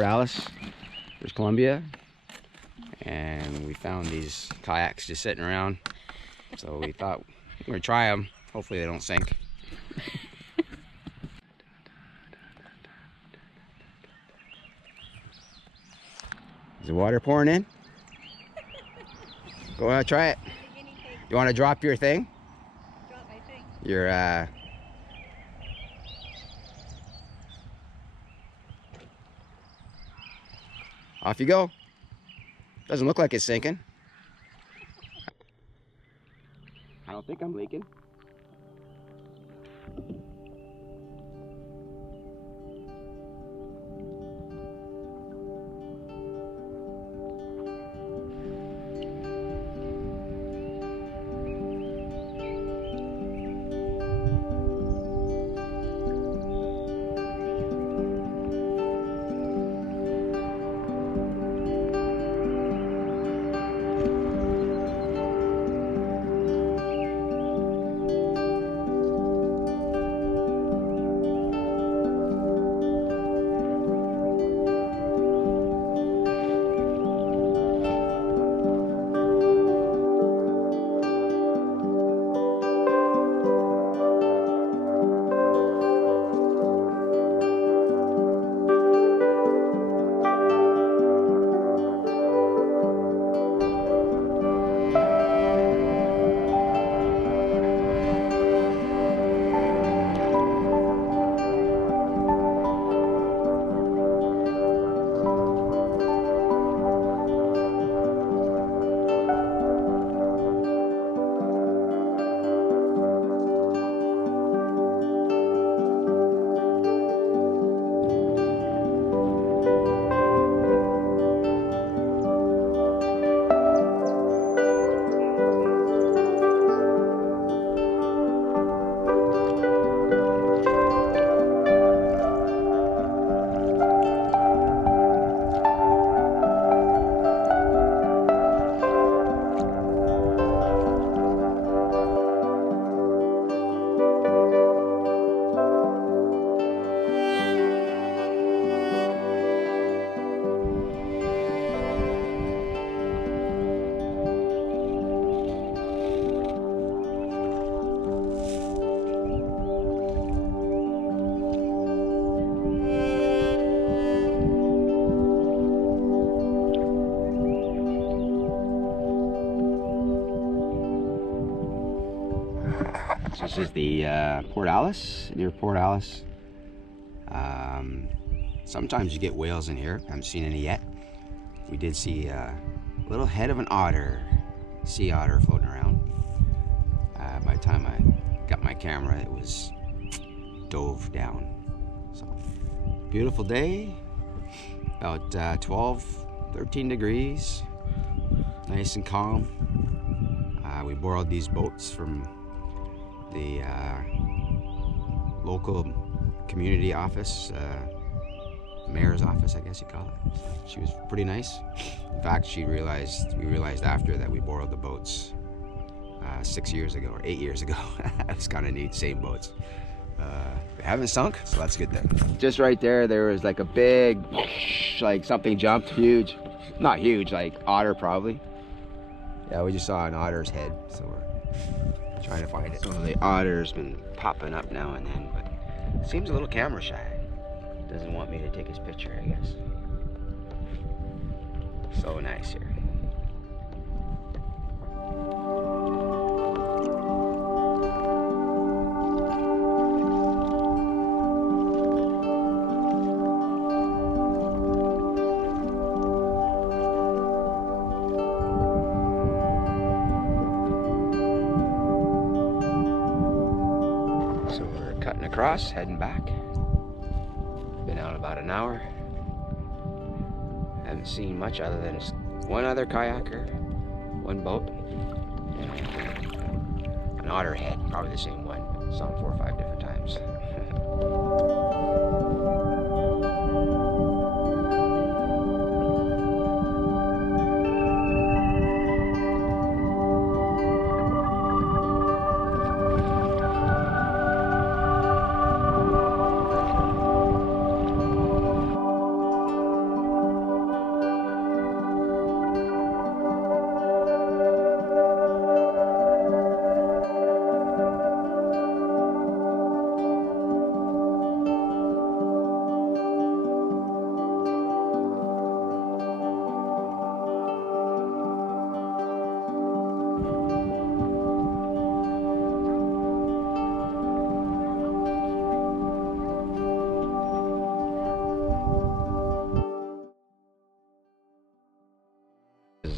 Port Alice, British Columbia, and we found these kayaks just sitting around. So we thought we're gonna try them. Hopefully they don't sink. Is the water pouring in? Go ahead, try it. You want to drop your thing? Drop my thing. Your off you go. Doesn't look like it's sinking. I don't think I'm leaking. This is the Port Alice, near Port Alice. Sometimes you get whales in here. Haven't seen any yet. We did see a little head of an otter, sea otter, floating around. By the time I got my camera, it was dove down. So, beautiful day. About 12, 13 degrees. Nice and calm. We borrowed these boats from the local community office, mayor's office, I guess you call it. She was pretty nice. In fact, we realized after that we borrowed the boats 6 years ago or 8 years ago. It was kind of neat, same boats. They haven't sunk, so that's a good thing. Just right there was like a big, like something jumped, huge. Not huge, like otter probably. Yeah, we just saw an otter's head, so we're trying to find it. So the otter's been popping up now and then, but seems a little camera shy. Doesn't want me to take his picture, I guess. So nice here. Cutting across, heading back. Been out about an hour. Haven't seen much other than one other kayaker, one boat, and an otter head, probably the same one. Saw him 4 or 5 different times.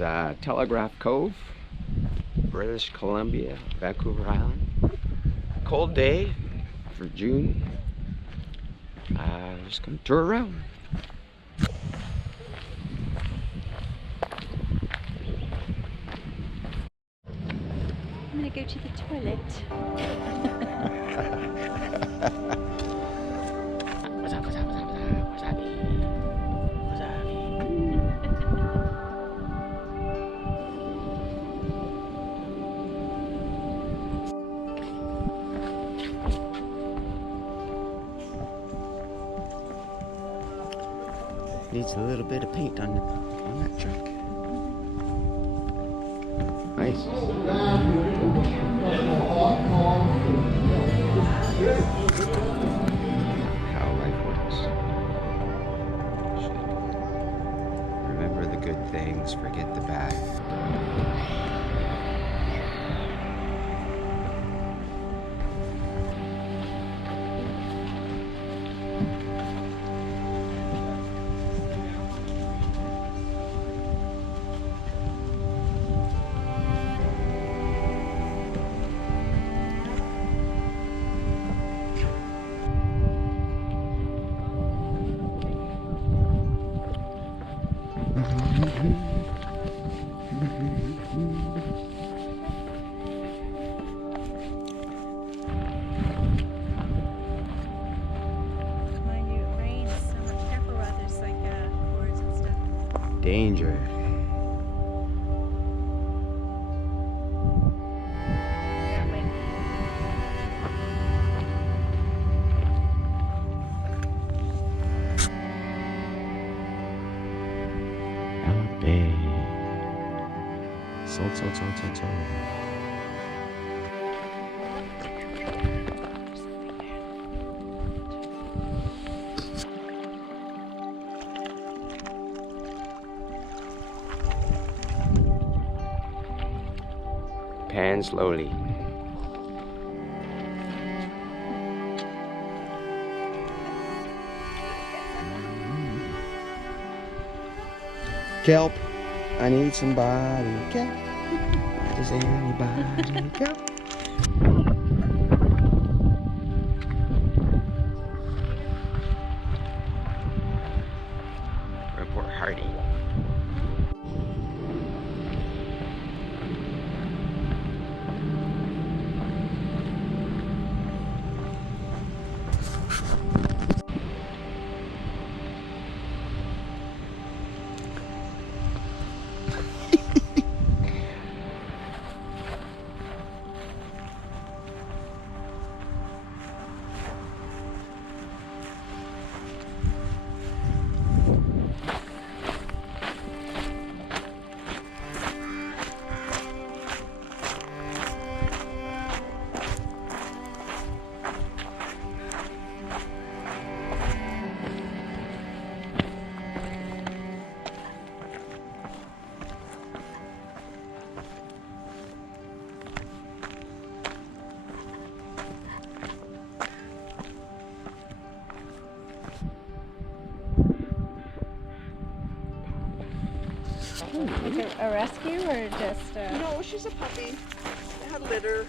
is Telegraph Cove, British Columbia, Vancouver Island. Cold day for June. Just gonna tour around. I'm gonna go to the toilet. Needs a little bit of paint on that truck. Nice. How life works. Remember the good things, forget the bad. Mind you, it rains, so much careful out there's like cords and stuff. Danger. That way. Bay. Salt. Pan slowly. Kelp. I need somebody. Kelp. Does anybody kelp? Report Hardy. Like a rescue or just No, she's a puppy. They had litter.